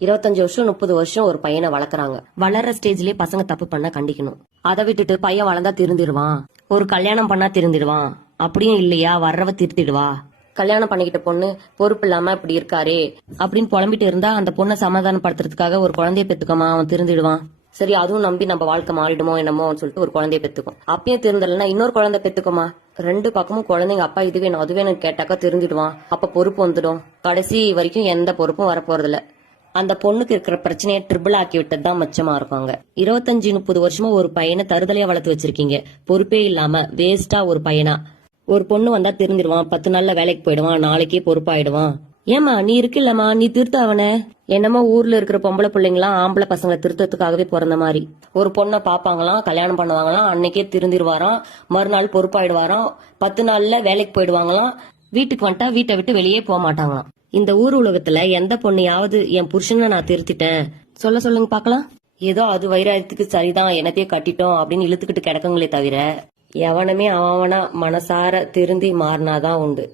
இருபத்தஞ்சு வருஷம் முப்பது வருஷம் ஒரு பையனை வளர்க்குறாங்க. வளர்ற ஸ்டேஜ்லயே பசங்க தப்பு பண்ண கண்டிக்கணும். அதை விட்டுட்டு பையன் வளர்ந்தா திருந்திடுவான். ஒரு கல்யாணம் பண்ணா திருந்திடுவான். அப்படியும் இல்லையா? வர்றவ திருத்திடுவா. கல்யாணம் பண்ணிக்கிட்ட பொண்ணு பொறுப்பு இல்லாம இப்படி இருக்காரே அப்படின்னு புலம்பிட்டு இருந்தா அந்த பொண்ணை சமாதானப்படுத்துறதுக்காக ஒரு குழந்தைய பெத்துக்கமா? அவன் திருந்திடுவான். சரி அதுவும் நம்பி நம்ம வாழ்க்கை மாறிடுமோ என்னமோன்னு சொல்லிட்டு ஒரு குழந்தைய பெத்துக்கும். அப்பயும் திருந்தலன்னா இன்னொரு குழந்தை பெத்துக்குமா? ரெண்டு பக்கமும் குழந்தைங்க அப்பா இது வேணும் அது வேணும் கேட்டாக்கா திருந்திடுவான். அப்ப பொறுப்பு வந்துடும். கடைசி வரைக்கும் எந்த பொறுப்பும் வரப்போறதில்ல. அந்த பொண்ணுக்கு இருக்கிற பிரச்சனையை ட்ரிபிள் ஆக்கி விட்டது தான் மிச்சமா இருப்பாங்க இருபத்தஞ்சு முப்பது வருஷமா ஒரு பையனை தருதலையா வளர்த்து வச்சிருக்கீங்க. பொறுப்பே இல்லாம வேஸ்டா ஒரு பையனா? ஒரு பொண்ணு வந்தா திருந்திடுவான் பத்து நாள்ல வேலைக்கு போயிடுவான் நாளைக்கே பொறுப்பாயிடுவான். ஏமா நீ இருக்குல்லம்மா நீ திருத்த அவனை. என்னமோ ஊர்ல இருக்கிற பொம்பளை பிள்ளைங்களாம் ஆம்பளை பசங்களை திருத்தத்துக்காகவே பிறந்த மாதிரி. ஒரு பொண்ணை பாப்பாங்களாம் கல்யாணம் பண்ணுவாங்களாம் அன்னைக்கே திருந்திடுவாராம் மறுநாள் பொறுப்பாயிடுவாராம் பத்து நாள்ல வேலைக்கு போயிடுவாங்களாம் வீட்டுக்கு வந்துட்டா வீட்டை விட்டு வெளியே போக மாட்டாங்களாம். இந்த ஊர் உலகத்துல எந்த பொண்ணையாவது என் புருஷனை நான் திருத்திட்டேன். சொல்ல சொல்லுங்க பாக்கலாம் ஏதோ அது வைராயத்துக்கு சரிதான் என்னத்தையே கட்டிட்டோம் அப்படின்னு இழுத்துக்கிட்டு கிடக்குங்களே தவிர எவனுமே அவனா மனசார திருந்தி மாறினாதான் உண்டு.